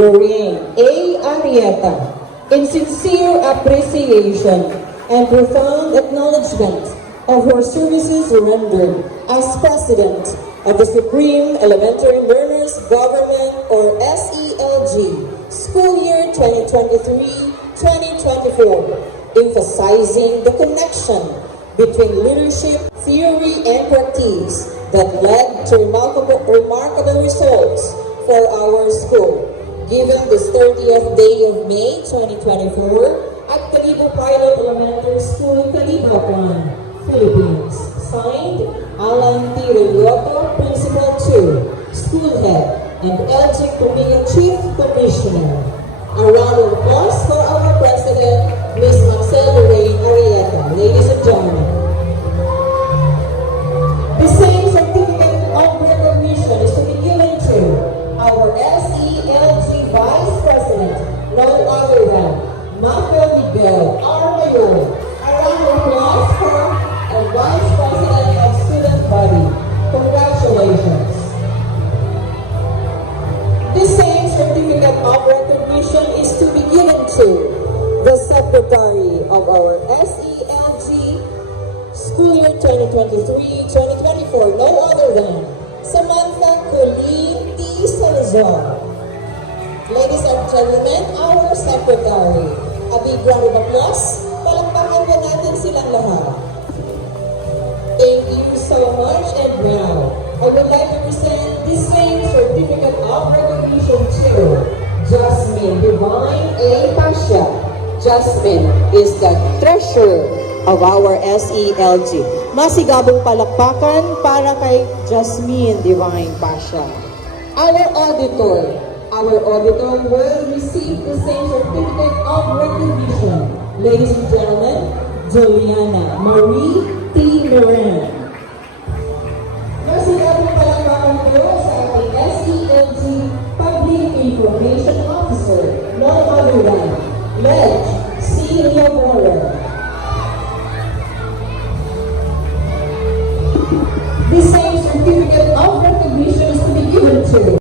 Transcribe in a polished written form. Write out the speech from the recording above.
Lorraine A. Arrieta, in sincere appreciation and profound acknowledgement of her services rendered as President of the Supreme Elementary Learners Government or SELG School Year 2023-2024, emphasizing the connection between leadership, theory, and practice that led to remarkable results for our school. Given this 30th day of May 2024 at Calibo Pilot Elementary School, Calibo, Philippines. Signed, Alan T. Relioto, Principal 2, School Head, and LG Committee Chief Commissioner. A round of applause for our President, Ms. Marcel Lorraine Arrieta. Ladies and gentlemen. The same certificate of recognition is to be given to our SELG Vice President, no other than Marco Miguel R. Mayor. A round of applause for our Vice President of Student Body. Congratulations. The same certificate of recognition is to be given to the Secretary of our SELG School Year 2023-2024, no other than Samantha Colleen T. Salazar. Ladies and gentlemen, our Secretary. A big round of applause. Palakpakan po natin silang lahat. Thank you so much, and now, I would like to present the same certificate of recognition to Jasmine Divine A. Pasha. Jasmine is the treasurer of our SELG. Masigabong palakpakan para kay Jasmine Divine Pasha. Our auditor will receive the same certificate of recognition. Ladies and gentlemen, Juliana Marie T. Loren. Masigabong palakpakan po sa ating SELG Public Information Officer, no other than Ledge C. Leomora. The same certificate of recognition is to be given to